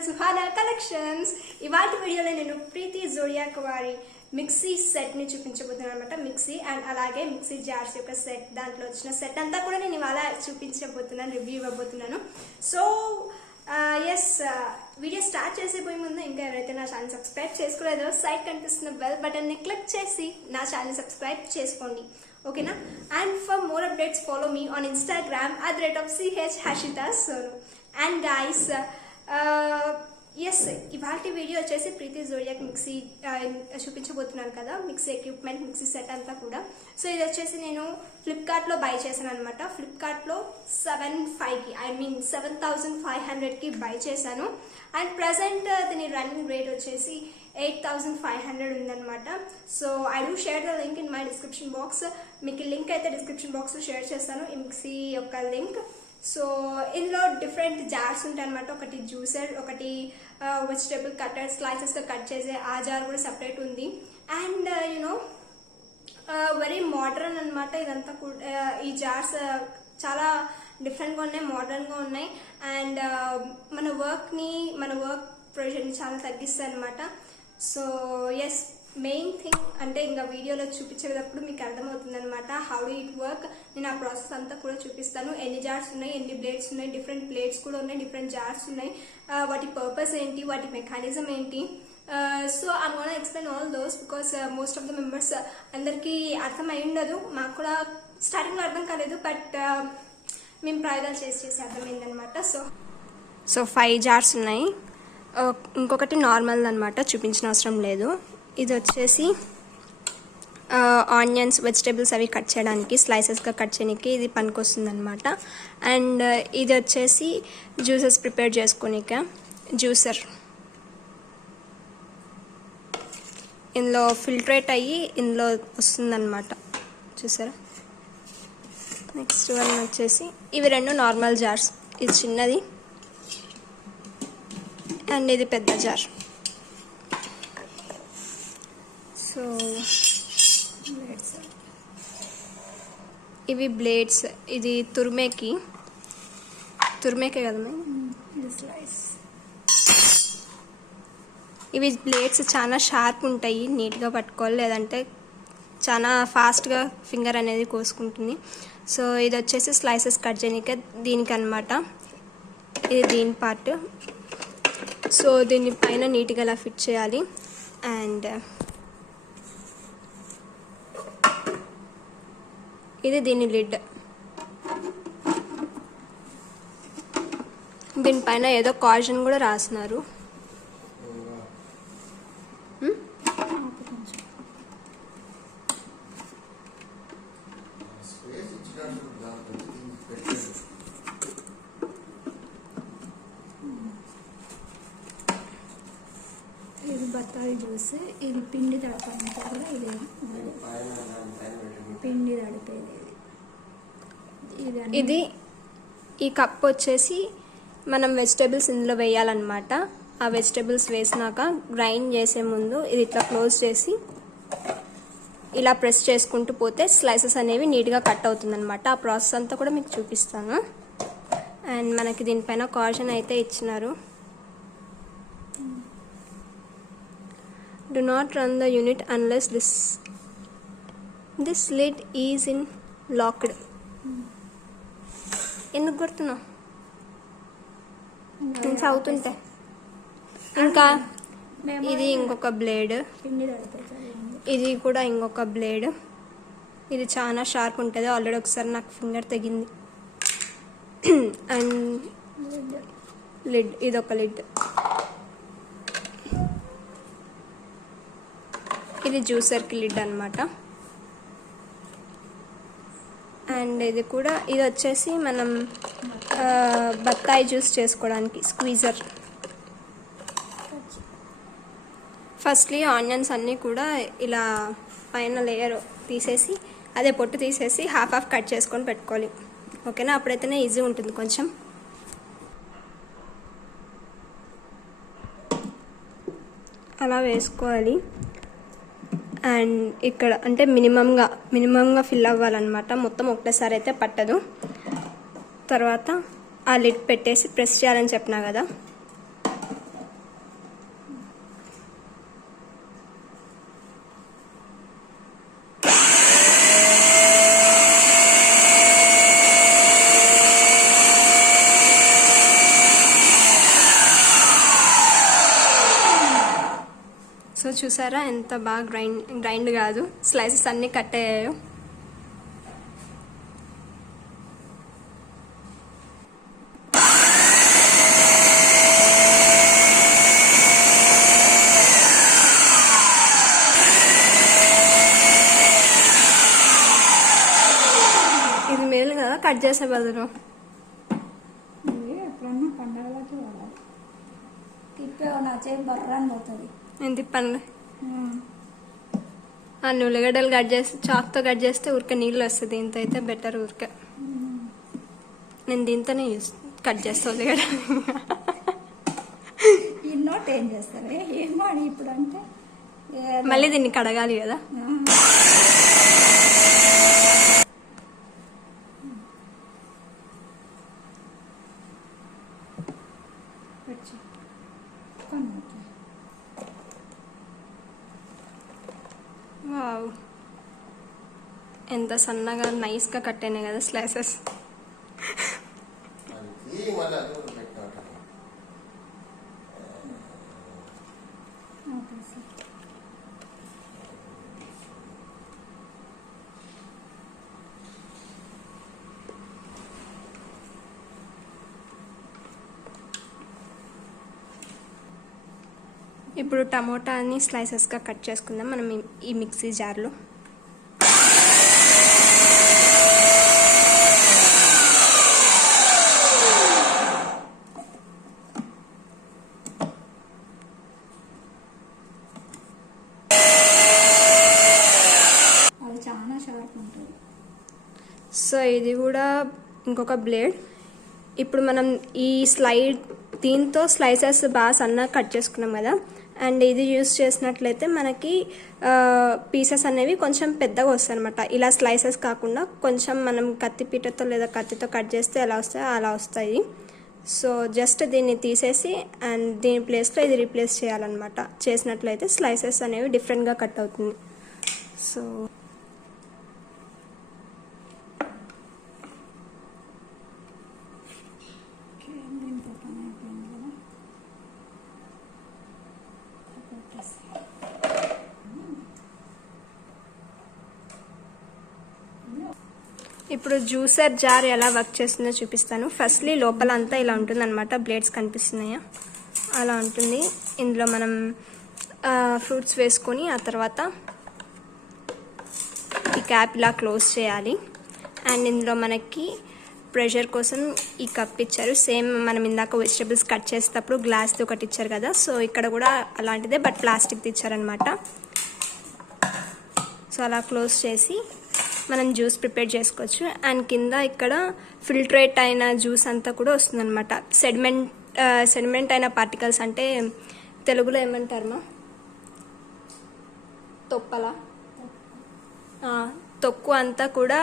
Channel Suhana collections. ఇవాటి వీడియోలో నేను ప్రీతి జోడియాక్ వారి మిక్సీ సెట్ ని చూపించబోతున్నాను అనమాట. మిక్సీ అండ్ అలాగే మిక్సీ జార్స్ యొక్క సెట్, దాంట్లో వచ్చిన సెట్ అంతా కూడా నేను ఇవాళ చూపించబోతున్నాను, రివ్యూ ఇవ్వబోతున్నాను. సో వీడియో స్టార్ట్ చేసేపోయే ముందు ఇంకా ఎవరైతే నా ఛానల్ సబ్స్క్రైబ్ చేసుకోలేదో సైడ్ కనిపిస్తున్న బెల్ బటన్ ని క్లిక్ చేసి నా ఛానల్ సబ్స్క్రైబ్ చేసుకోండి, ఓకేనా? And for more updates follow me on Instagram @CHHashita-Sonu. And guys ఇవాళ వీడియో వచ్చేసి ప్రీతి జోడియాక్ మిక్సీ చూపించబోతున్నాను కదా, మిక్సీ ఎక్విప్మెంట్, మిక్సీ సెట్ అంతా కూడా. సో ఇది వచ్చేసి నేను ఫ్లిప్కార్ట్లో బై చేశాను అనమాట. ఫ్లిప్కార్ట్లో 7,500కి బై చేశాను. అండ్ ప్రజెంట్ దీని రన్నింగ్ రేట్ వచ్చేసి 8,500 ఉందన్నమాట. So I do share the link in my description box. మీకు లింక్ అయితే డిస్క్రిప్షన్ బాక్స్లో షేర్ చేస్తాను, ఈ మిక్సీ యొక్క లింక్. సో ఇందులో డిఫరెంట్ జార్స్ ఉంటాయి అనమాట. ఒకటి జ్యూసర్, ఒకటి వెజిటేబుల్ కట్టర్, స్లైసెస్గా కట్ చేసే ఆ జార్ కూడా సపరేట్ ఉంది. అండ్ యూనో వెరీ మోడర్న్ అనమాట ఇదంతా కూడా. ఈ జార్స్ చాలా డిఫరెంట్గా ఉన్నాయి, మోడర్న్గా ఉన్నాయి. అండ్ మన వర్క్ ప్రెషర్ని చాలా తగ్గిస్తాయి అనమాట. సో మెయిన్ థింగ్ అంటే ఇంకా వీడియోలో చూపించేటప్పుడు మీకు అర్థమవుతుంది అనమాట హౌ డు ఇట్ వర్క్. నేను ఆ ప్రాసెస్ అంతా కూడా చూపిస్తాను. ఎన్ని జార్స్ ఉన్నాయి, ఎన్ని బ్లేడ్స్ ఉన్నాయి, డిఫరెంట్ బ్లేడ్స్ కూడా ఉన్నాయి, డిఫరెంట్ జార్స్ ఉన్నాయి, వాటి పర్పస్ ఏంటి, వాటి మెకానిజం ఏంటి. So I'm gonna explain all those because most of the members అందరికీ అర్థం అయి ఉండదు. మాకు కూడా స్టార్టింగ్లో అర్థం కాలేదు, బట్ మేము ప్రయోగాలు చేసి అర్థమైందనమాట. సో 5 జార్స్ ఉన్నాయి. ఇంకొకటి నార్మల్ అనమాట, చూపించిన అవసరం లేదు. ఇది వచ్చేసి ఆనియన్స్, వెజిటేబుల్స్ అవి కట్ చేయడానికి, స్లైసెస్గా కట్ చేయడానికి ఇది పనికొస్తుంది అనమాట. అండ్ ఇది వచ్చేసి జ్యూసెస్ ప్రిపేర్ చేసుకోనిక జ్యూసర్. ఇందులో ఫిల్టరేట్ అయ్యి ఇందులో వస్తుందన్నమాట, చూసారా? నెక్స్ట్ వన్ వచ్చేసి ఇవి 2 నార్మల్ జార్స్. ఇది చిన్నది అండ్ ఇది పెద్ద జార్. సో ఇవి బ్లేడ్స్. ఇది తురిమేకే కదా ఇవి బ్లేడ్స్ చాలా షార్ప్ ఉంటాయి, నీట్గా పట్టుకోవాలి, లేదంటే చాలా ఫాస్ట్గా ఫింగర్ అనేది కోసుకుంటుంది. సో ఇది వచ్చేసి స్లైసెస్ కట్ చేయడానికి దీనికి అనమాట. ఇది దీని పార్ట్. సో దీని పైన నీట్గా ఇలా ఫిట్ చేయాలి. అండ్ ఇది దీని లిడ్. దీనిపైన ఏదో కాషన్ కూడా రాస్తున్నారు. ఇది బత్తాయి జ్యూస్. ఇది పిండి తడపడానికి కూడా ఇది పిండి తడిపేది. ఇది ఈ కప్ వచ్చేసి మనం వెజిటేబుల్స్ ఇందులో వేయాలన్నమాట. ఆ వెజిటేబుల్స్ వేసినాక గ్రైండ్ చేసే ముందు ఇది ఇట్లా క్లోజ్ చేసి ఇలా ప్రెస్ చేసుకుంటూ పోతే స్లైసెస్ అనేవి నీట్గా కట్ అవుతుందన్నమాట. ఆ ప్రాసెస్ అంతా కూడా మీకు చూపిస్తాను. అండ్ మనకి దీనిపైన కాషన్ అయితే ఇచ్చినారు. Do not run the unit unless this lid is in locked. ఎందుకు కొడుతున్నా నేను చదువుతుంటే. ఇంకా ఇది ఇంకొక బ్లేడ్, ఇది కూడా ఇంకొక బ్లేడ్. ఇది చాలా షార్ప్ ఉంటుంది. ఆల్రెడీ ఒకసారి నాకు ఫింగర్ తెగింది. అండ్ లిడ్, ఇదొక లిడ్. ఇది జ్యూసర్కి లిడ్ అనమాట. అండ్ ఇది వచ్చేసి మనం బత్తాయి జ్యూస్ చేసుకోవడానికి స్క్వీజర్. ఫస్ట్లీ ఆనియన్స్ అన్నీ కూడా ఇలా పైన లేయర్ తీసేసి, అదే పొట్టు తీసేసి హాఫ్ కట్ చేసుకొని పెట్టుకోవాలి, ఓకేనా? అప్పుడైతేనే ఈజీ ఉంటుంది కొంచెం. అలా వేసుకోవాలి. అండ్ ఇక్కడ అంటే మినిమంగా ఫిల్ అవ్వాలన్నమాట. మొత్తం ఒకటేసారి అయితే పట్టదు. తర్వాత ఆ లిడ్ పెట్టేసి ప్రెస్ చేయాలని చెప్పినా కదా, చూసారా ఎంత బాగా గ్రైండ్ కాదు, స్లైసెస్ అన్నీ కట్ అయ్యాయో. ఇది మేలు కదా కట్ చేసే బదులు. ఎప్పుడన్నా పండగలకి వాడాలి. తిప్పే నా చేయి బర్రాన్ని పోతుంది. నేను తిప్పండి. అన్ని ఉల్లిగడ్డలు కట్ చేస్తే చాక్తో కట్ చేస్తే ఊరికే నీళ్ళు వస్తుంది. దీంతో అయితే బెటర్. ఊరికే నేను దీంతోనే కట్ చేస్తా ఉల్లిగడ్డ. ఈ నోట్ ఏం చేస్తారు? ఏం వాడి ఇప్పుడు అంటే మళ్ళీ దీన్ని కడగాలి కదా. వావ్, ఎంత సన్నగా నైస్గా కట్ అయినాయి కదా స్లైసెస్. ఇప్పుడు టమోటాని స్లైసెస్గా కట్ చేసుకుందాం మనం ఈ మిక్సీ జార్లో. అది చాలా షార్ప్ ఉంటుంది. సో ఇది కూడా ఇంకొక బ్లేడ్. ఇప్పుడు మనం ఈ దీంతో స్లైసెస్ బాగా సన్నగా కట్ చేసుకున్నాం కదా, అండ్ ఇది యూస్ చేసినట్లయితే మనకి పీసెస్ అనేవి కొంచెం పెద్దగా వస్తాయి అనమాట. ఇలా స్లైసెస్ కాకుండా కొంచెం మనం కత్తిపీటతో లేదా కత్తితో కట్ చేస్తే ఎలా వస్తాయో అలా వస్తాయి. సో జస్ట్ దీన్ని తీసేసి అండ్ దీని ప్లేస్లో ఇది రీప్లేస్ చేయాలన్నమాట. చేసినట్లయితే స్లైసెస్ అనేవి డిఫరెంట్గా కట్ అవుతుంది. సో ఇప్పుడు జ్యూసర్ జార్ ఎలా వర్క్ చేస్తుందో చూపిస్తాను. ఫస్ట్లీ లోపల అంతా ఇలా ఉంటుంది అనమాట. బ్లేడ్స్ కనిపిస్తున్నాయా, అలా ఉంటుంది. ఇందులో మనం ఫ్రూట్స్ వేసుకొని ఆ తర్వాత ఈ క్యాప్ ఇలా క్లోజ్ చేయాలి. అండ్ ఇందులో మనకి ప్రెషర్ కోసం ఈ కప్ ఇచ్చారు. సేమ్ మనం ఇందాక వెజిటబుల్స్ కట్ చేసేటప్పుడు గ్లాస్ది ఒకటి ఇచ్చారు కదా, సో ఇక్కడ కూడా అలాంటిదే బట్ ప్లాస్టిక్ది ఇచ్చారనమాట. సో అలా క్లోజ్ చేసి మనం జ్యూస్ ప్రిపేర్ చేసుకోవచ్చు. అండ్ కింద ఇక్కడ ఫిల్ట్రేట్ అయిన జ్యూస్ అంతా కూడా వస్తుందన్నమాట. సెడిమెంట్ అయిన పార్టికల్స్ అంటే తెలుగులో ఏమంటారమ్మా? తొక్కు అంతా కూడా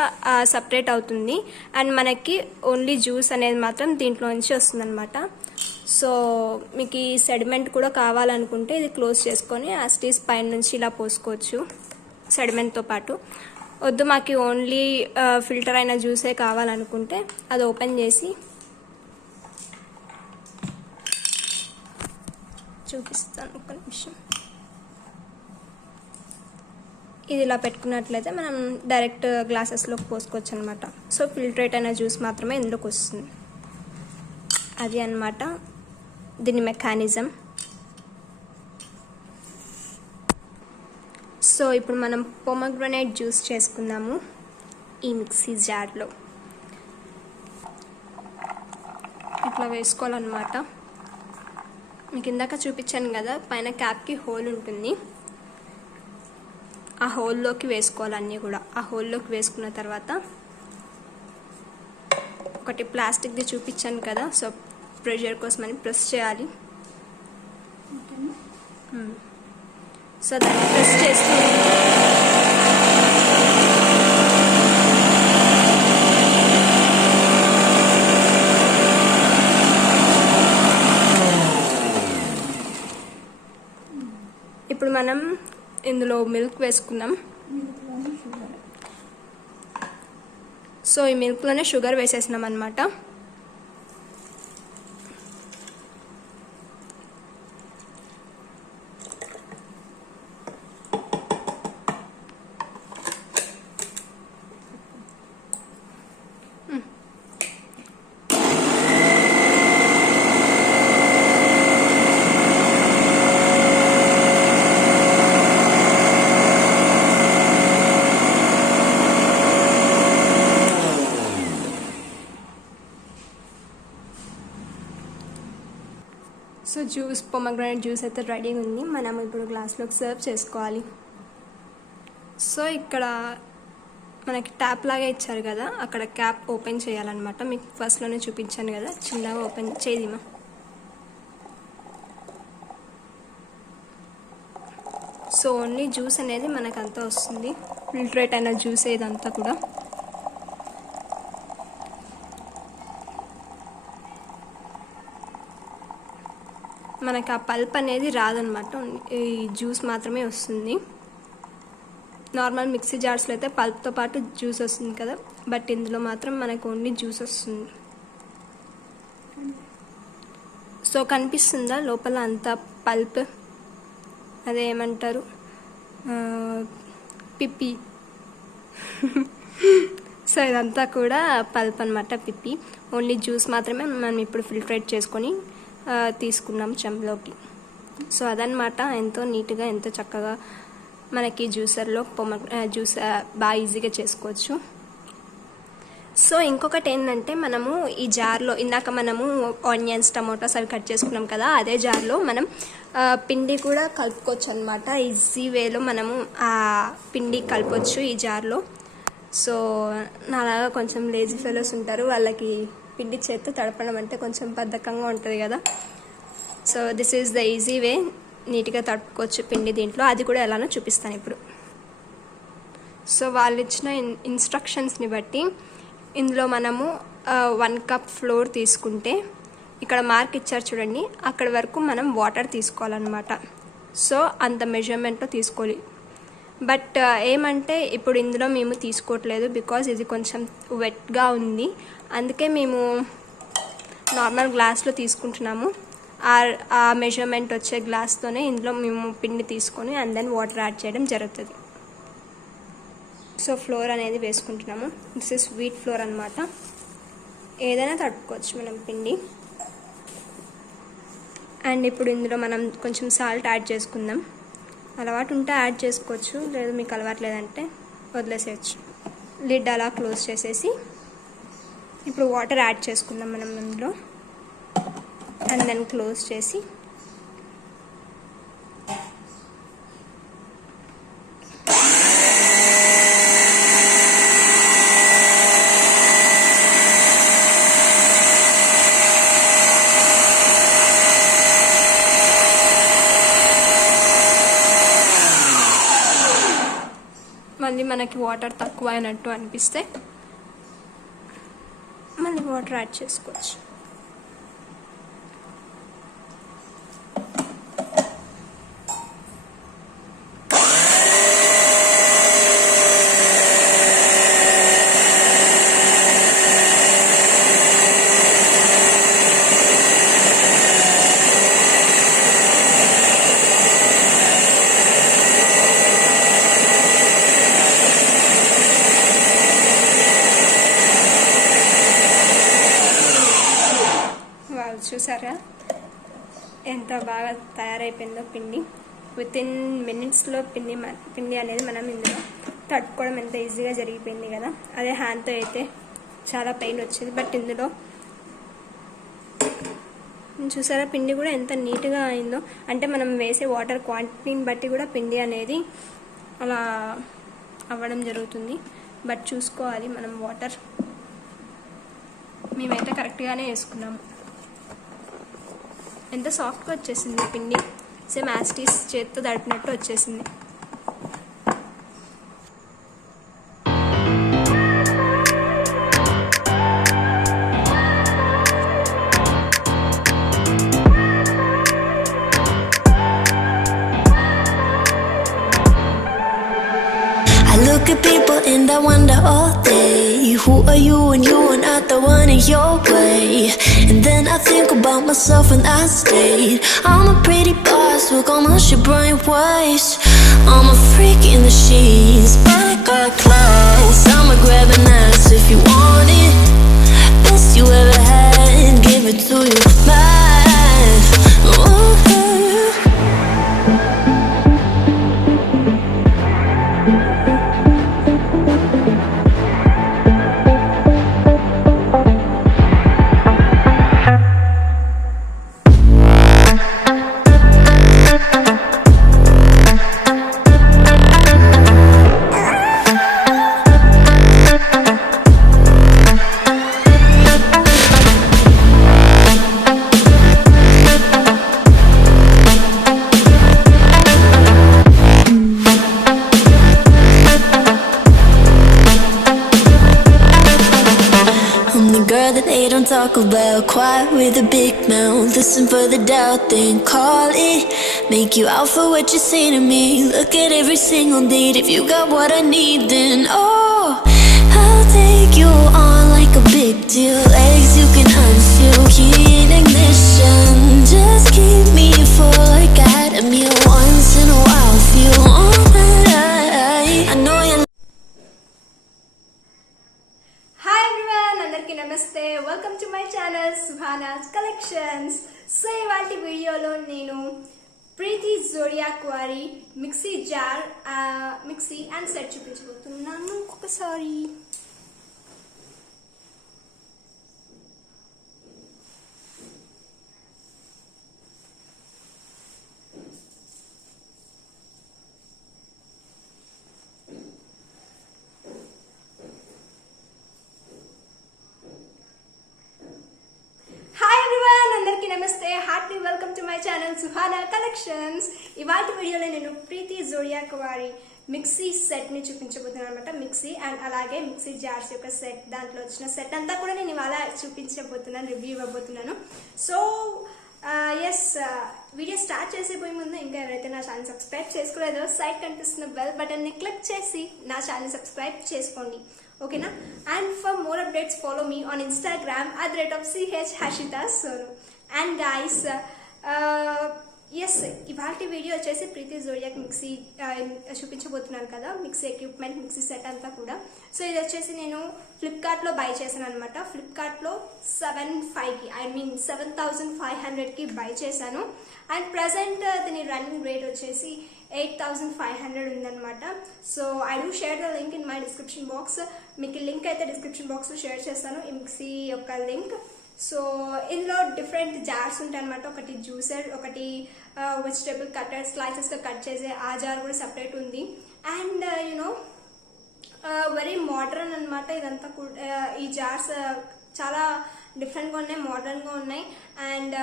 సపరేట్ అవుతుంది. అండ్ మనకి ఓన్లీ జ్యూస్ అనేది మాత్రం దీంట్లో నుంచి వస్తుందన్నమాట. సో మీకు ఈ సెడిమెంట్ కూడా కావాలనుకుంటే ఇది క్లోజ్ చేసుకొని యాస్టీస్ పైన నుంచి ఇలా పోసుకోవచ్చు సెడిమెంట్తో పాటు. వద్దు మాకు ఓన్లీ ఫిల్టర్ అయిన జ్యూసే కావాలనుకుంటే అది ఓపెన్ చేసి చూపిస్తాను ఒక నిమిషం. ఇది ఇలా పెట్టుకున్నట్లయితే మనం డైరెక్ట్ గ్లాసెస్లోకి పోసుకోవచ్చు అనమాట. సో ఫిల్టరేట్ అయిన జ్యూస్ మాత్రమే ఇందులోకి వస్తుంది. అది అన్నమాట దీని మెకానిజం. సో ఇప్పుడు మనం పొమగ్రనేట్ జ్యూస్ చేసుకుందాము ఈ మిక్సీ జార్లో. ఇట్లా వేసుకోవాలన్నమాట. మీకు ఇందాక చూపించాను కదా, పైన క్యాప్కి హోల్ ఉంటుంది. ఆ హోల్లోకి వేసుకోవాలి అన్నీ కూడా. ఆ హోల్లోకి వేసుకున్న తర్వాత ఒకటి ప్లాస్టిక్ది చూపించాను కదా, సో ప్రెషర్ కోసమని ప్రెస్ చేయాలి. సో దాన్ని ప్రెస్ చేస్తూ ఇప్పుడు మనం ఇందులో మిల్క్ వేసుకుందాం. సో ఈ మిల్క్లోనే షుగర్ వేసేసినాం అన్నమాట. సో పొమగ్రానేట్ జ్యూస్ అయితే రెడీగా ఉంది. మనం ఇప్పుడు గ్లాస్లోకి సర్వ్ చేసుకోవాలి. సో ఇక్కడ మనకి ట్యాప్ లాగా ఇచ్చారు కదా, అక్కడ క్యాప్ ఓపెన్ చేయాలన్నమాట. మీకు ఫస్ట్లోనే చూపించాను కదా, చిన్నగా ఓపెన్ చేయదిమా. సో ఓన్లీ జ్యూస్ అనేది మనకంతా వస్తుంది, ఫిల్టరేట్ అయిన జ్యూస్ ఇదంతా కూడా. మనకి ఆ పల్ప్ అనేది రాదనమాట, ఈ జ్యూస్ మాత్రమే వస్తుంది. నార్మల్ మిక్సీ జార్స్లో అయితే పల్ప్తో పాటు జ్యూస్ వస్తుంది కదా, బట్ ఇందులో మాత్రం మనకు ఓన్లీ జ్యూస్ వస్తుంది. సో కనిపిస్తుందా లోపల అంతా పల్ప్, అదేమంటారు పిప్పి. సో ఇదంతా కూడా పల్ప్ అనమాట, పిప్పి. ఓన్లీ జ్యూస్ మాత్రమే మనం ఇప్పుడు ఫిల్టరేట్ చేసుకొని తీసుకున్నాం చెంబులోకి. సో అదనమాట, ఎంతో నీట్గా ఎంతో చక్కగా మనకి జ్యూసర్లో జ్యూస్ బాగా ఈజీగా చేసుకోవచ్చు. సో ఇంకొకటి ఏంటంటే, మనము ఈ జార్లో ఇందాక మనము ఆనియన్స్ టమోటాస్ అవి కట్ చేసుకున్నాం కదా, అదే జార్లో మనం పిండి కూడా కలుపుకోవచ్చు అనమాట. ఈజీ వేలో మనము ఆ పిండి కలపవచ్చు ఈ జార్లో. సో నాలాగా కొంచెం లేజీ ఫెలోస్ ఉంటారు, వాళ్ళకి పిండి చేత్తో తడపడం అంటే కొంచెం బద్ధకంగా ఉంటుంది కదా. So this is the easy way, నీట్గా తడుపుకోవచ్చు పిండి దీంట్లో. అది కూడా ఎలానో చూపిస్తాను ఇప్పుడు. సో వాళ్ళు ఇచ్చిన ఇన్స్ట్రక్షన్స్ని బట్టి ఇందులో మనము 1 కప్ ఫ్లోర్ తీసుకుంటే, ఇక్కడ మార్క్ ఇచ్చారు చూడండి, అక్కడ వరకు మనం వాటర్ తీసుకోవాలన్నమాట. సో అంత మెజర్మెంట్లో తీసుకోవాలి. బట్ ఏమంటే ఇప్పుడు ఇందులో మేము తీసుకోవట్లేదు, బికాజ్ ఇది కొంచెం వెట్గా ఉంది, అందుకే మేము నార్మల్ గ్లాస్లో తీసుకుంటున్నాము. ఆ మెజర్మెంట్ వచ్చే గ్లాస్తోనే ఇందులో మేము పిండి తీసుకొని అండ్ దెన్ వాటర్ యాడ్ చేయడం జరుగుతుంది. సో ఫ్లోర్ అనేది వేసుకుంటున్నాము. దిస్ ఇస్ వీట్ ఫ్లోర్ అనమాట. ఏదైనా తడుపుకోవచ్చు మనం పిండి. అండ్ ఇప్పుడు ఇందులో మనం కొంచెం సాల్ట్ యాడ్ చేసుకుందాం. అలవాటు ఉంటే యాడ్ చేసుకోవచ్చు, లేదు మీకు అలవాటు లేదంటే వదిలేసేయచ్చు. లిడ్ అలా క్లోజ్ చేసేసి ఇప్పుడు వాటర్ యాడ్ చేసుకుందాం మనం ఇందులో. అండ్ దెన్ క్లోజ్ చేసి మళ్ళీ మనకి వాటర్ తక్కువ అయినట్టు అనిపిస్తే మళ్ళీ వాటర్ యాడ్ చేసుకోవచ్చు. చూసారా ఎంత బాగా తయారైపోయిందో పిండి. వితిన్ మినిట్స్లో పిండి అనేది మనం ఇందులో తట్టుకోవడం ఎంత ఈజీగా జరిగిపోయింది కదా. అదే హ్యాండ్తో అయితే చాలా పెయిన్ వచ్చేది, బట్ ఇందులో చూసారా పిండి కూడా ఎంత నీట్గా అయిందో. అంటే మనం వేసే వాటర్ క్వాంటిటీని బట్టి కూడా పిండి అనేది అలా అవ్వడం జరుగుతుంది. బట్ చూసుకోవాలి మనం వాటర్. మేమైతే కరెక్ట్గానే వేసుకున్నాము. ఎంత సాఫ్ట్గా వచ్చేసింది పిండి, సేమ్ యాస్టీస్ చేత్తో తడిపినట్టు వచ్చేసింది. Look at people and I wonder all day, who are you and you are not the one in your way. And then I think about myself and I stayed. I'm a pretty boss, look on my shit bright ways. I'm a freak in the sheets, but I got class. I'ma grab an ass if you want it. Best you ever had, give it to you bad. Oh. talk about. Quiet with a big mouth, listen for the doubt, then call it. Make you out for what you say to me. Look at every single date. If you got what I need, then oh, I'll take you on like a big deal. Legs you can unseal, key in ignition. Just keep me full like at a meal. Once in a while, feel all that I know you. Hi everyone, అందరికీ నమస్తే. Welcome to my channel Suhana's collections. So ఇవాళ వీడియోలో నేను Preethi Zodiac వారి mixie jar, mixie and set చూపించబోతున్నాను. ఒకసారి నమస్తే, heartly welcome to my channel Suhana collections. ఇవాళ వీడియోలో నేను ప్రీతి జోడియాక్ వారి మిక్సీ సెట్ ని చూపించబోతున్నాను అనమాట. మిక్సీ అండ్ అలాగే మిక్సీ జార్స్ యొక్క సెట్, దాంట్లో వచ్చిన సెట్ అంతా కూడా నేను ఇవాళ చూపించబోతున్నాను, రివ్యూ ఇవ్వబోతున్నాను. సో వీడియో స్టార్ట్ చేసేపోయే ముందు ఇంకా ఎవరైతే నా ఛానల్ సబ్స్క్రైబ్ చేసుకోలేదో సైడ్ కనిపిస్తున్న బెల్ బటన్ ని క్లిక్ చేసి నా ఛానల్ సబ్స్క్రైబ్ చేసుకోండి, ఓకేనా? And for more updates follow me on Instagram @CHHashita_Sonu. And guys ఇవాళ వీడియో వచ్చేసి ప్రీతి జోడియాక్ మిక్సీ చూపించబోతున్నాను కదా, మిక్సీ ఎక్విప్మెంట్, మిక్సీ సెట్ అంతా కూడా. సో ఇది వచ్చేసి నేను ఫ్లిప్కార్ట్లో బై చేశాను అనమాట. ఫ్లిప్కార్ట్లో 7,500కి బై చేశాను. అండ్ ప్రజెంట్ దీని రన్నింగ్ రేట్ వచ్చేసి 8,500 ఉందన్నమాట. So I do share the link in my description box. మీకు లింక్ అయితే డిస్క్రిప్షన్ బాక్స్లో షేర్ చేస్తాను, ఈ మిక్సీ యొక్క లింక్. సో ఇందులో డిఫరెంట్ జార్స్ ఉంటాయి అనమాట. ఒకటి జ్యూసర్, ఒకటి వెజిటేబుల్ కట్టర్, స్లైసెస్తో కట్ చేసే ఆ జార్ కూడా సపరేట్ ఉంది. అండ్ యూనో వెరీ మోడర్న్ అనమాట ఇదంతా కూడా. ఈ జార్స్ చాలా డిఫరెంట్గా ఉన్నాయి, మోడర్న్గా ఉన్నాయి. అండ్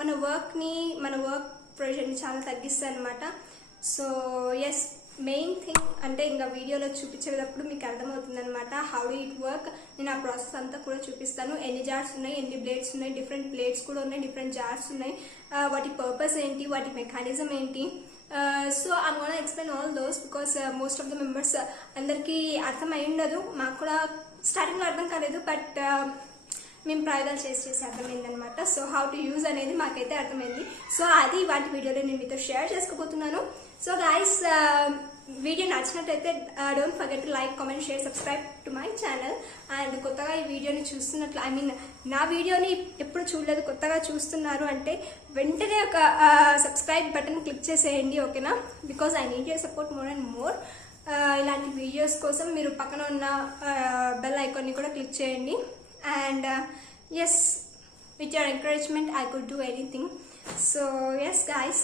మన వర్క్ ప్రెషర్ని చాలా తగ్గిస్తాయి అనమాట. సో మెయిన్ థింగ్ అంటే ఇంకా వీడియోలో చూపించేటప్పుడు మీకు అర్థమవుతుంది అనమాట హౌ డు ఇట్ వర్క్. నేను ఆ ప్రాసెస్ అంతా కూడా చూపిస్తాను. ఎన్ని జార్స్ ఉన్నాయి, ఎన్ని బ్లేడ్స్ ఉన్నాయి, డిఫరెంట్ బ్లేడ్స్ కూడా ఉన్నాయి, డిఫరెంట్ జార్స్ ఉన్నాయి, వాటి పర్పస్ ఏంటి, వాటి మెకానిజం ఏంటి. So I'm gonna explain all those because most of the members అందరికీ అర్థం అయి ఉండదు. మాకు కూడా స్టార్టింగ్లో అర్థం కాలేదు, బట్ మేము ప్రయోగాలు చేసి అర్థమైంది అనమాట. సో హౌ టు యూజ్ అనేది మాకైతే అర్థమైంది. సో అది వాటి వీడియోలో నేను మీతో షేర్ చేసుకోబోతున్నాను. సో గైస్, వీడియో నచ్చినట్టయితే don't forget to like, comment, share, subscribe to my channel. And కొత్తగా ఈ వీడియోని చూస్తున్నట్లు, ఐ మీన్ నా వీడియోని ఎప్పుడు చూడలేదు, కొత్తగా చూస్తున్నారు అంటే వెంటనే ఒక సబ్స్క్రైబ్ బటన్ క్లిక్ చేసేయండి, ఓకేనా? Because I need your support more and more. ఇలాంటి వీడియోస్ కోసం మీరు పక్కన ఉన్న బెల్ ఐకాన్ని కూడా క్లిక్ చేయండి. And with your encouragement I could do anything. So yes guys,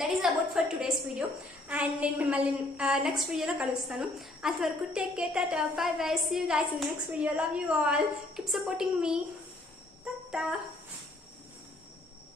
that is about for today's video. And నేను మిమ్మల్ని నెక్స్ట్ వీడియోలో కలుస్తాను. అంతవరకు టేక్ కేర్, టాటా, bye bye, see you guys in the next video. Love you all, keep supporting me, Tata.